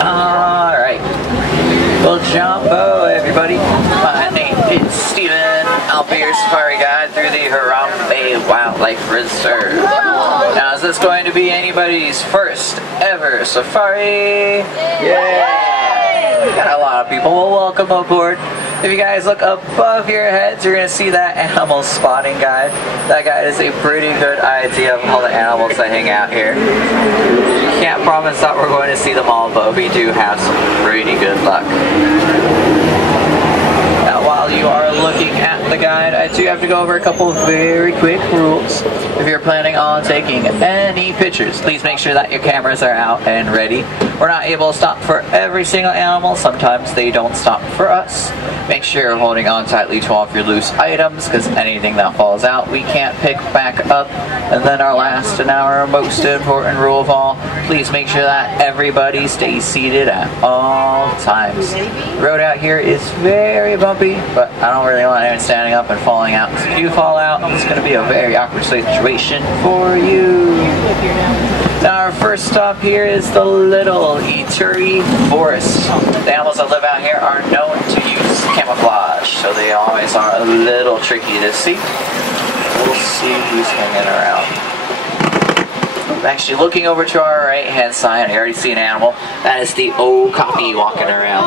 Alright. Well, Jumbo, everybody. My name is Steven. I'll be your safari guide through the Harambe Wildlife Reserve. Now, is this going to be anybody's first ever safari? Yay! We got a lot of people. Well, welcome aboard. If you guys look above your heads, you're going to see that animal spotting guide. That guide is a pretty good idea of all the animals that hang out here. Can't promise that we're going to see them all, but we do have some pretty good luck. Now, while you are looking at the guide, I do have to go over a couple of very quick rules. If you're planning on taking any pictures, please make sure that your cameras are out and ready. We're not able to stop for every single animal. Sometimes they don't stop for us. Make sure you're holding on tightly to all of your loose items, because anything that falls out we can't pick back up. And then our last and our most important rule of all, please make sure that everybody stays seated at all times. The road out here is very bumpy, but I don't really want anyone standing up and falling out. If you do fall out, it's going to be a very awkward situation for you. Now, our first stop here is the Little Ituri Forest. The animals that live out here are known to use camouflage, so they always are a little tricky to see. We'll see who's hanging around. I'm actually looking over to our right hand side. I already see an animal. That is the okapi walking around.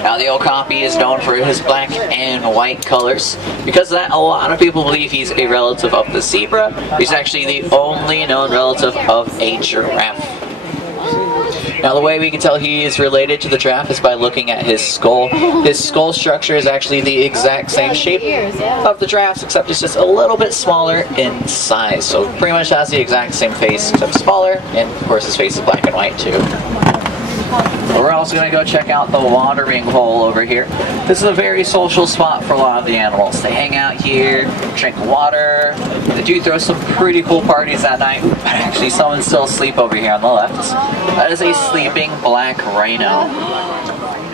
Now, the okapi is known for his black and white colors. Because of that, a lot of people believe he's a relative of the zebra. He's actually the only known relative of a giraffe. Now, the way we can tell he is related to the giraffe is by looking at his skull. His skull structure is actually the exact same shape of the giraffe's, except it's just a little bit smaller in size. So pretty much has the exact same face, except smaller, and of course his face is black and white too. We're also going to go check out the watering hole over here. This is a very social spot for a lot of the animals. They hang out here, drink water. They do throw some pretty cool parties at night. Actually, someone's still asleep over here on the left. That is a sleeping black rhino.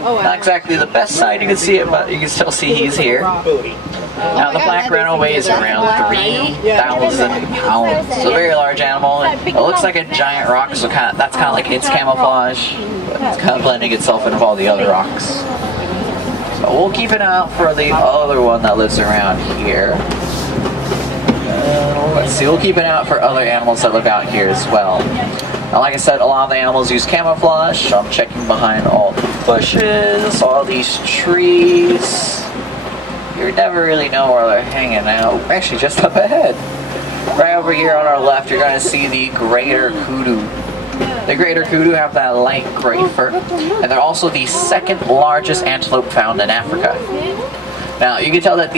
Not exactly the best side you can see it, but you can still see he's here. Now, the black rhino weighs around 3,000 pounds. It's a very large animal. It looks like a giant rock, so that's kind of like its camouflage. But it's kind of blending itself in with all the other rocks. So we'll keep an eye out for the other one that lives around here. Let's see, we'll keep an eye out for other animals that live out here as well. Now, like I said, a lot of the animals use camouflage, so I'm checking behind all the bushes, all these trees. You never really know where they're hanging out. Actually, just up ahead. Right over here on our left, you're going to see the greater kudu. The greater kudu have that light gray fur, and they're also the second largest antelope found in Africa. Now, you can tell that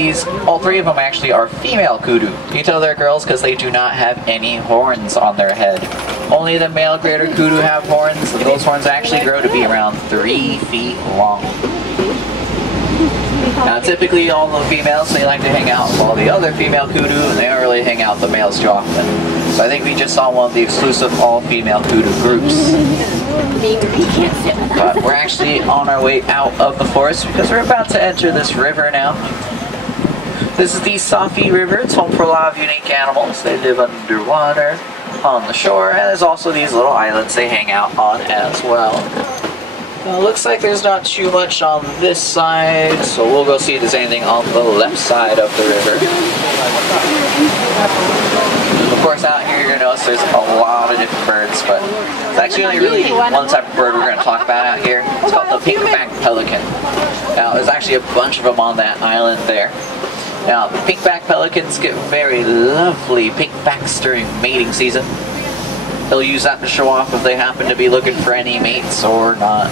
all three of them actually are female kudu. You can tell they're girls because they do not have any horns on their head. Only the male greater kudu have horns, and those horns actually grow to be around 3 feet long. Now, typically all the females, they like to hang out with all the other female kudu, and they don't really hang out with the males too often. So I think we just saw one of the exclusive all-female kudu groups. But we're actually on our way out of the forest because we're about to enter this river now. This is the Safi River. It's home for a lot of unique animals. They live underwater, on the shore, and there's also these little islands they hang out on as well. Looks like there's not too much on this side, so we'll go see if there's anything on the left side of the river. Of course, out here you're going to notice there's a lot of different birds, but it's actually only really one type of bird we're going to talk about out here. It's called the pink-backed pelican. Now, there's actually a bunch of them on that island there. Now, the pink-backed pelicans get very lovely pink backs during mating season. They'll use that to show off if they happen to be looking for any mates or not.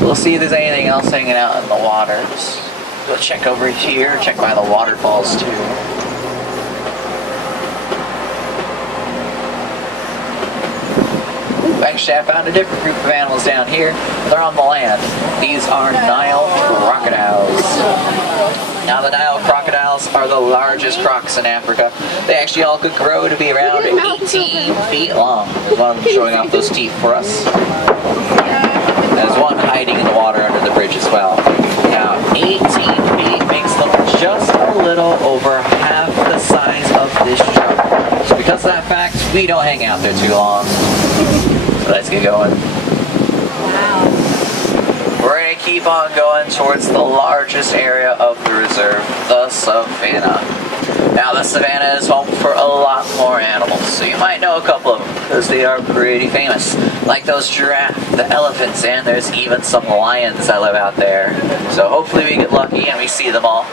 We'll see if there's anything else hanging out in the waters. Go check over here, check by the waterfalls too. Actually, I found a different group of animals down here. They're on the land. These are Nile crocodiles. Now, the Nile crocodiles are the largest crocs in Africa. They actually all could grow to be around 18 feet long. There's one of them showing off those teeth for us. There's one hiding in the water under the bridge as well. Now, 18 feet makes them we don't hang out there too long. So let's get going. Wow. We're going to keep on going towards the largest area of the reserve, the Savanna. Now the Savanna is home for a lot more animals, so you might know a couple of them because they are pretty famous. Like those giraffes, the elephants, and there's even some lions that live out there. So hopefully we get lucky and we see them all.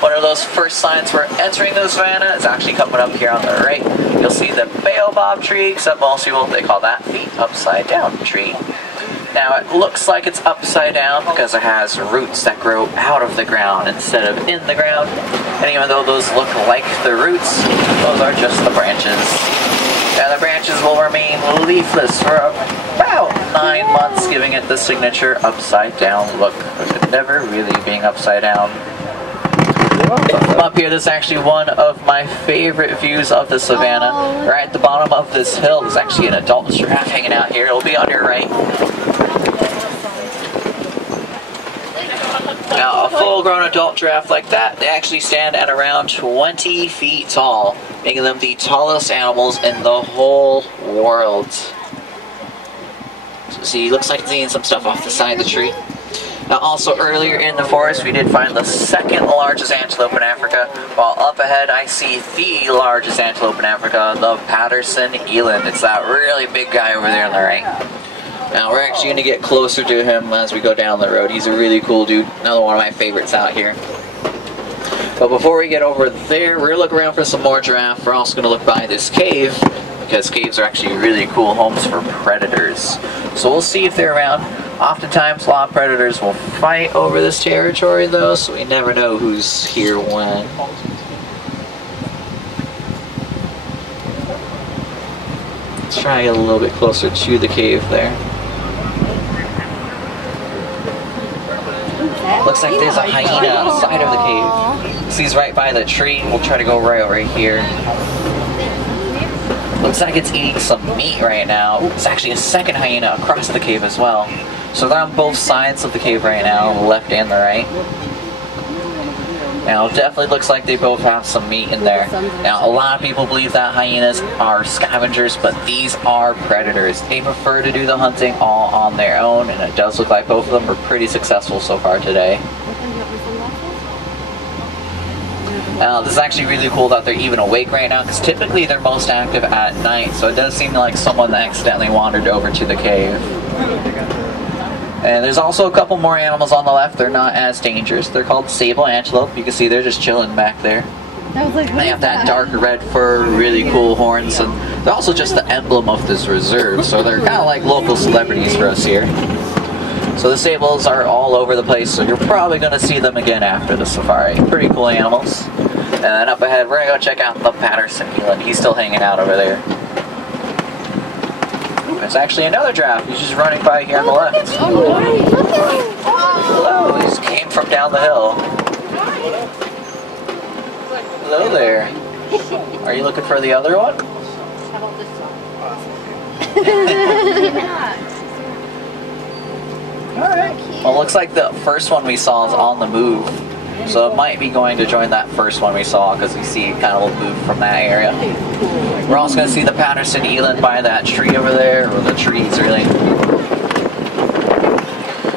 One of those first signs we're entering the Savanna is actually coming up here on the right. You'll see the baobab tree, except most people, they call that the upside down tree. Now it looks like it's upside down because it has roots that grow out of the ground instead of in the ground. And even though those look like the roots, those are just the branches. Now the branches will remain leafless for about 9 months, giving it the signature upside down look, with it never really being upside down. From up here, this is actually one of my favorite views of the Savanna. Right at the bottom of this hill, there's actually an adult giraffe hanging out here. It'll be on your right. Now, a full-grown adult giraffe like that, they actually stand at around 20 feet tall, making them the tallest animals in the whole world. So see, looks like it's eating some stuff off the side of the tree. Now also earlier in the forest we did find the second largest antelope in Africa, while up ahead I see the largest antelope in Africa, the Patterson eland. It's that really big guy over there on the right. Now we're actually going to get closer to him as we go down the road. He's a really cool dude, another one of my favorites out here. But before we get over there, we're going to look around for some more giraffe. We're also going to look by this cave, because caves are actually really cool homes for predators. So we'll see if they're around. Oftentimes, a lot of predators will fight over this territory, though, so we never know who's here when. Let's try to get a little bit closer to the cave there. Looks like there's a hyena outside of the cave. See, he's right by the tree. We'll try to go right over here. Looks like it's eating some meat right now. Ooh, it's actually a second hyena across the cave as well. So they're on both sides of the cave right now, the left and the right. Now, it definitely looks like they both have some meat in there. Now, a lot of people believe that hyenas are scavengers, but these are predators. They prefer to do the hunting all on their own, and it does look like both of them are pretty successful so far today. Now, this is actually really cool that they're even awake right now, because typically they're most active at night, so it does seem like someone accidentally wandered over to the cave. And there's also a couple more animals on the left. They're not as dangerous. They're called sable antelope. You can see they're just chilling back there. They have that dark red fur, really cool horns, and they're also just the emblem of this reserve, so they're kind of like local celebrities for us here. So the sables are all over the place, so you're probably going to see them again after the safari. Pretty cool animals. And then up ahead, we're going to go check out the Patterson eland. He's still hanging out over there. There's actually another giraffe. He's just running by here on the left. Hello, he just came from down the hill. Hello there. Are you looking for the other one? How about this one? Alright. Well, it looks like the first one we saw is on the move. So it might be going to join that first one we saw, because we see it kind of move from that area. We're also going to see the Patterson eland by that tree over there, or the trees really.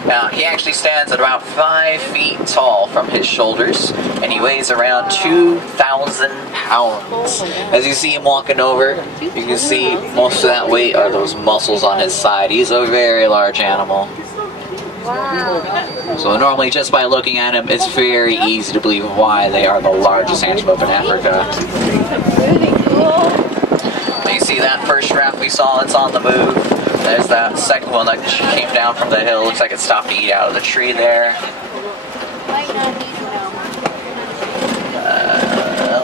Now, he actually stands at about 5 feet tall from his shoulders, and he weighs around 2,000 pounds. As you see him walking over, you can see most of that weight are those muscles on his side. He's a very large animal. Wow. So normally just by looking at him, it's very easy to believe why they are the largest antelope in Africa. Really cool. You see that first giraffe we saw, it's on the move. There's that second one that came down from the hill. Looks like it stopped to eat out of the tree there.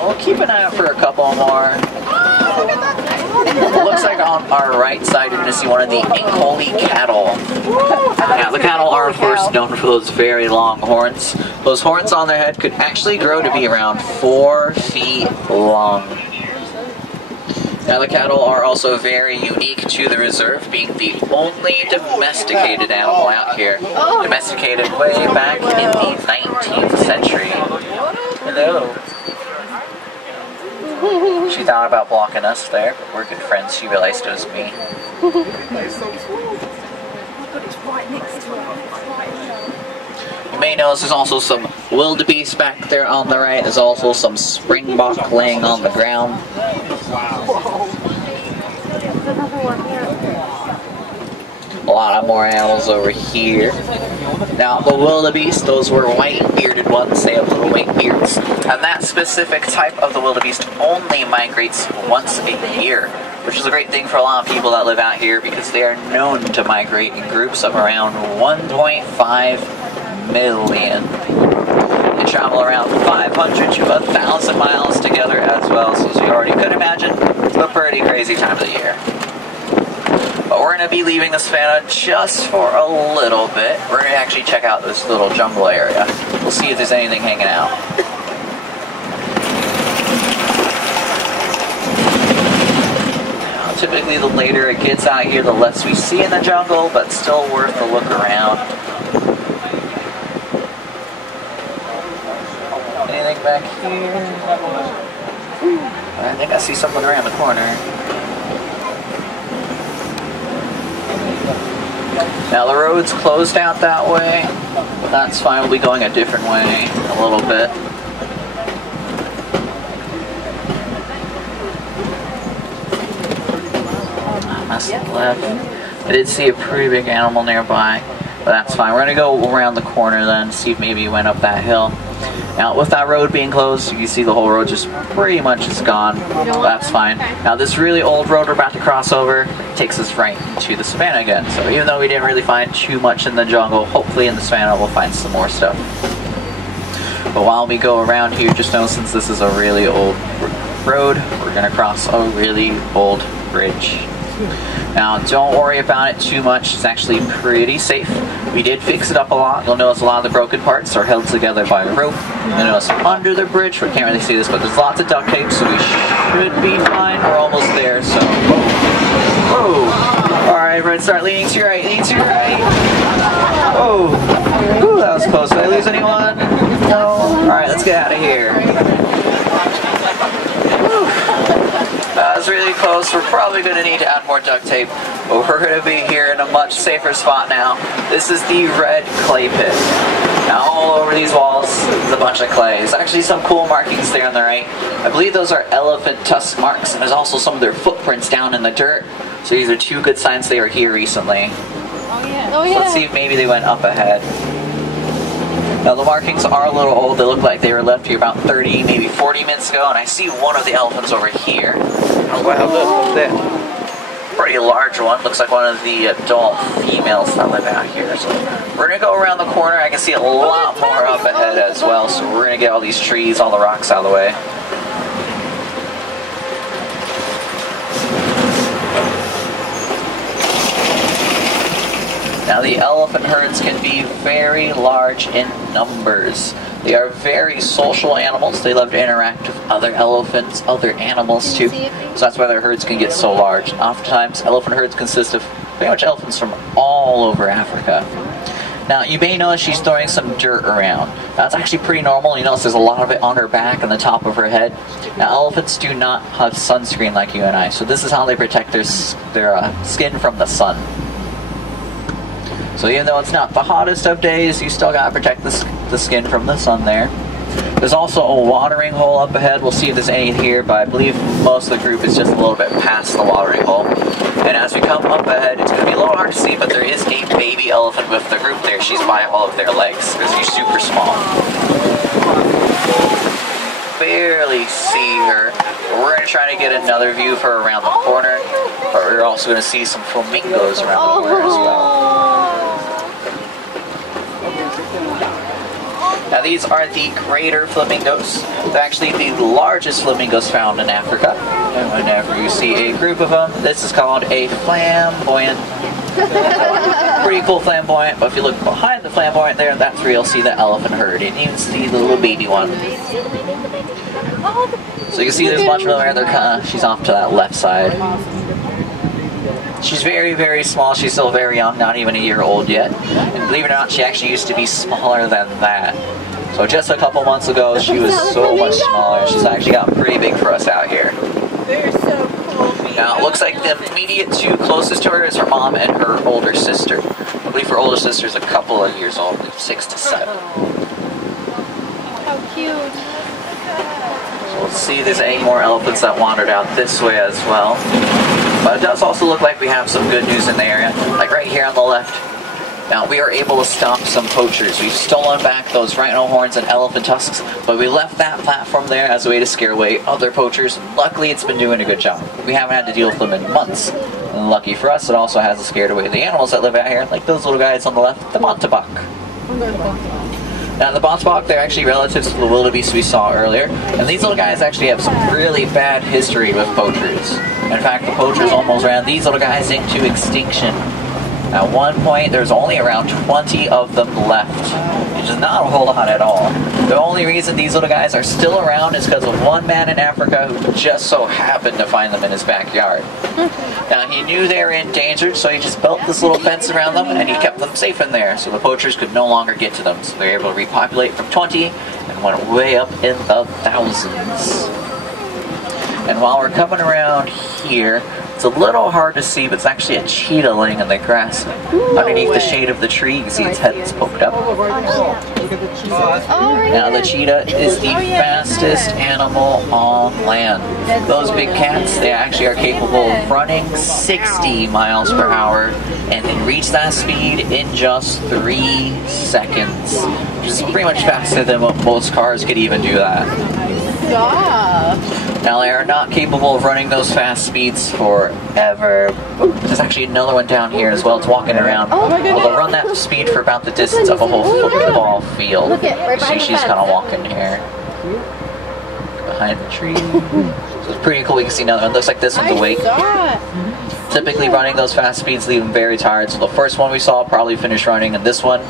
We'll keep an eye out for a couple more. It looks like on our right side you're going to see one of the Ankoli cattle. Now the cattle are of course known for those very long horns. Those horns on their head could actually grow to be around 4 feet long. Now the cattle are also very unique to the reserve, being the only domesticated animal out here. Domesticated way back in the 19th century. Hello. She thought about blocking us there, but we're good friends. She realized it was me. You may notice there's also some wildebeest back there on the right. There's also some springbok laying on the ground. A lot of more animals over here. Now, the wildebeest, those were white bearded ones. They have little white beards. And that specific type of the wildebeest only migrates once a year, which is a great thing for a lot of people that live out here because they are known to migrate in groups of around 1.5 million. They travel around 500 to 1,000 miles together as well, so as you already could imagine, it's a pretty crazy time of the year. But we're going to be leaving the Savanna just for a little bit. We're going to actually check out this little jungle area. We'll see if there's anything hanging out. Now, typically the later it gets out here, the less we see in the jungle, but still worth a look around. Anything back here? I think I see something around the corner. Now the road's closed out that way, but that's fine. We'll be going a different way a little bit. That's the left. I did see a pretty big animal nearby, but that's fine. We're going to go around the corner then, see if maybe it went up that hill. Now, with that road being closed, you can see the whole road just pretty much is gone. That's fine. Now, this really old road we're about to cross over takes us right into the Savanna again. So even though we didn't really find too much in the jungle, hopefully in the Savanna we'll find some more stuff. But while we go around here, just know since this is a really old road, we're going to cross a really old bridge. Now, don't worry about it too much. It's actually pretty safe. We did fix it up a lot. You'll notice a lot of the broken parts are held together by a rope. You'll notice under the bridge, we can't really see this, but there's lots of duct tape, so we should be fine. We're almost there, so... Whoa! Alright, everyone start leaning to your right, leaning to your right. Whoa! Ooh, that was close. Did I lose anyone? No? Alright, let's get out of here. That was really close. We're probably going to need to add more duct tape, but we're going to be here in a much safer spot now. This is the red clay pit. Now all over these walls is a bunch of clay. There's actually some cool markings there on the right. I believe those are elephant tusk marks, and there's also some of their footprints down in the dirt. So these are two good signs they were here recently. Oh yeah. Oh yeah. So let's see if maybe they went up ahead. Now the markings are a little old. They look like they were left here about 30, maybe 40 minutes ago, and I see one of the elephants over here. Oh wow, look at that. Pretty large one. Looks like one of the adult females that live out here. So we're going to go around the corner. I can see a lot more up ahead as well, so we're going to get all these trees, all the rocks out of the way. Now the elephant herds can be very large in numbers. They are very social animals. They love to interact with other elephants, other animals too. So that's why their herds can get so large. Oftentimes elephant herds consist of pretty much elephants from all over Africa. Now you may notice she's throwing some dirt around. That's actually pretty normal. You notice there's a lot of it on her back and the top of her head. Now elephants do not have sunscreen like you and I, so this is how they protect their skin from the sun. So even though it's not the hottest of days, you still gotta protect the skin from the sun there. There's also a watering hole up ahead. We'll see if there's any here, but I believe most of the group is just a little bit past the watering hole. And as we come up ahead, it's gonna be a little hard to see, but there is a baby elephant with the group there. She's by all of their legs because she's super small. Barely see her. But we're gonna try to get another view of her around the corner, but we're also gonna see some flamingos around the corner as well. Now these are the greater flamingos. They're actually the largest flamingos found in Africa. And whenever you see a group of them, this is called a flamboyant. Pretty cool flamboyant, but if you look behind the flamboyant there, that's where you'll see the elephant herd. And you can see the little baby one. So you can see there's a bunch of them there. She's off to that left side. She's very, very small. She's still very young, not even a year old yet. And believe it or not, she actually used to be smaller than that. So just a couple months ago, she was so much smaller. She's actually gotten pretty big for us out here. They're so cool. Now, it looks like the immediate two closest to her is her mom and her older sister. I believe her older sister is a couple of years old, 6 to 7. How cute. So we'll see if there's any more elephants that wandered out this way as well. But it does also look like we have some good news in the area, like right here on the left. Now, we are able to stop some poachers. We've stolen back those rhino horns and elephant tusks, but we left that platform there as a way to scare away other poachers. Luckily, it's been doing a good job. We haven't had to deal with them in months. And lucky for us, it also hasn't scared away the animals that live out here, like those little guys on the left, the mountabok. Now, the mountabok, they're actually relatives to the wildebeest we saw earlier, and these little guys actually have some really bad history with poachers. In fact, the poachers almost ran these little guys into extinction. At one point, there's only around 20 of them left, which is not a whole lot at all. The only reason these little guys are still around is because of one man in Africa who just so happened to find them in his backyard. Now, he knew they were endangered, so he just built this little fence around them, and he kept them safe in there, so the poachers could no longer get to them. So they were able to repopulate from 20 and went way up in the thousands. And while we're coming around here, it's a little hard to see, but it's actually a cheetah laying in the grass underneath the shade of the tree. You can see its head is poked up. Now, the cheetah is the fastest animal on land. Those big cats, they actually are capable of running 60 miles per hour and can reach that speed in just 3 seconds, which is pretty much faster than what most cars could even do that. Now, they are not capable of running those fast speeds forever. There's actually another one down here as well. It's walking around. Well, they'll run that speed for about the distance of a whole football field. You see she's kind of walking here behind the tree. So it's pretty cool. We can see another one. Looks like this one's awake. Typically, running those fast speeds leave them very tired. So the first one we saw probably finished running, and this one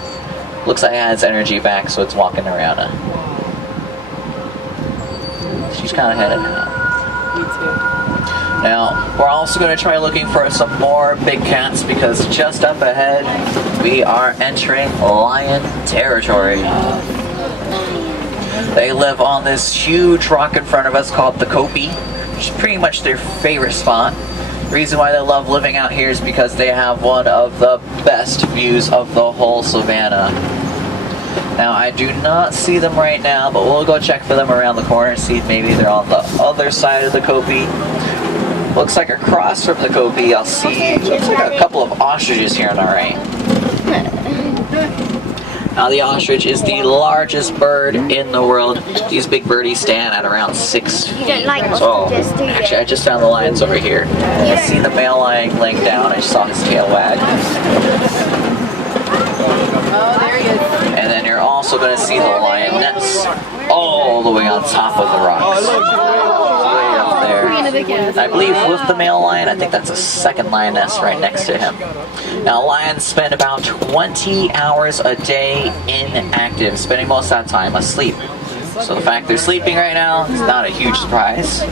looks like it has energy back, so it's walking around. She's kind of headed out. Me too. Now, we're also going to try looking for some more big cats because just up ahead, we are entering lion territory. They live on this huge rock in front of us called the Kopi, which is pretty much their favorite spot. The reason why they love living out here is because they have one of the best views of the whole savannah. Now, I do not see them right now, but we'll go check for them around the corner and see if maybe they're on the other side of the Kopi. Looks like across from the Kopi, I'll see looks like a couple of ostriches here on our right. Now, the ostrich is the largest bird in the world. These big birdies stand at around 6 feet. You don't like So, ostriches, do you? actually, I just found the lions over here. I see the male lion laying down. I just saw his tail wag. Oh, there he is. And then you're also going to see the lioness all the way on top of the rocks. Way up there. I believe with the male lion, I think that's a second lioness right next to him. Now, lions spend about 20 hours a day inactive, spending most of that time asleep. So the fact they're sleeping right now is not a huge surprise.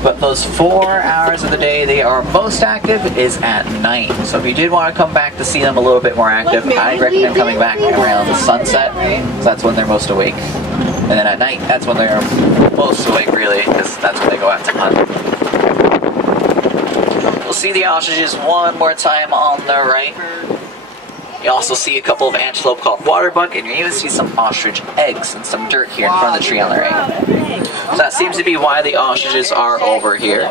But those 4 hours of the day they are most active is at night. So if you did want to come back to see them a little bit more active, I'd recommend coming back around sunset, because that's when they're most awake. And then at night, that's when they're most awake, really, because that's when they go out to hunt. We'll see the ostriches one more time on the right. You also see a couple of antelope called waterbuck, and you even see some ostrich eggs and some dirt here in front of the tree on the right. So that seems to be why the ostriches are over here.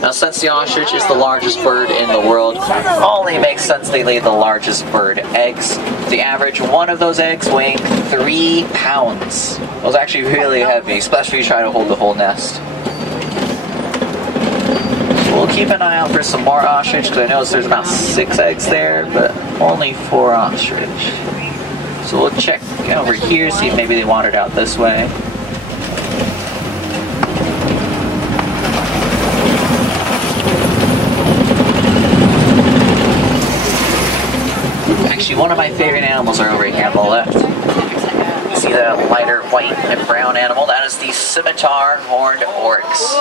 Now, since the ostrich is the largest bird in the world, it only makes sense they lay the largest bird eggs. The average one of those eggs weighing 3 pounds. It was actually really heavy, especially if you try to hold the whole nest. We'll keep an eye out for some more ostrich, because I noticed there's about 6 eggs there, but only 4 ostrich. So we'll check over here, see if maybe they wandered out this way. Actually, one of my favorite animals are over here on the left. You see that lighter white and brown animal? That is the scimitar horned oryx.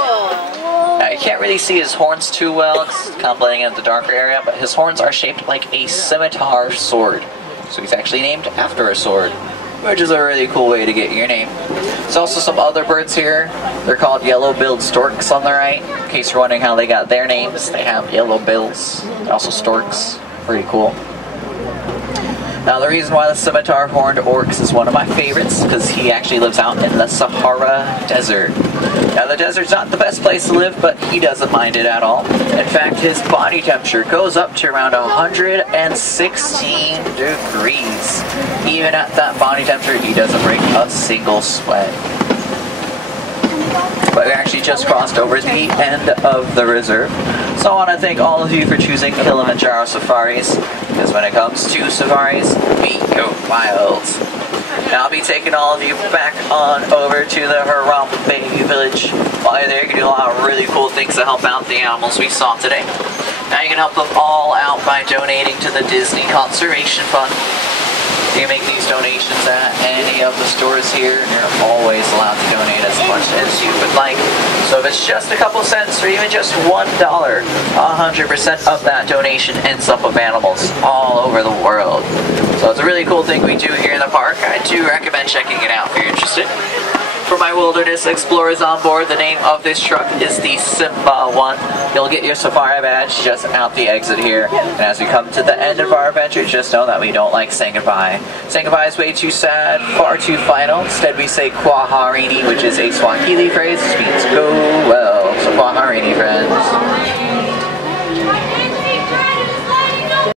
Now, you can't really see his horns too well, it's kind of blending in the darker area, but his horns are shaped like a scimitar sword. So he's actually named after a sword. which is a really cool way to get your name. There's also some other birds here. They're called yellow-billed storks on the right. In case you're wondering how they got their names, they have yellow bills. They're also storks. Pretty cool. Now the reason why the scimitar horned oryx is one of my favorites because he actually lives out in the Sahara Desert. Now the desert's not the best place to live, but he doesn't mind it at all. In fact, his body temperature goes up to around 116 degrees. Even at that body temperature, he doesn't break a single sweat. But we actually just crossed over the end of the reserve. So I want to thank all of you for choosing Kilimanjaro Safaris, because when it comes to safaris, we go wild. Now I'll be taking all of you back on over to the Harambe Village. While you're there, you can do a lot of really cool things to help out the animals we saw today. Now you can help them all out by donating to the Disney Conservation Fund. You can make these donations at any of the stores here, and you're always allowed to donate as much as you would like. So if it's just a couple cents or even just $1, 100% of that donation ends up with animals all over the world. So it's a really cool thing we do here in the park. I do recommend checking it out if you're interested. For my wilderness explorers on board, the name of this truck is the Simba 1. You'll get your safari badge just out the exit here. And as we come to the end of our adventure, just know that we don't like saying goodbye. Saying goodbye is way too sad, far too final. Instead we say Kwaherini, which is a Swahili phrase, which means go well. So Kwaherini, friends.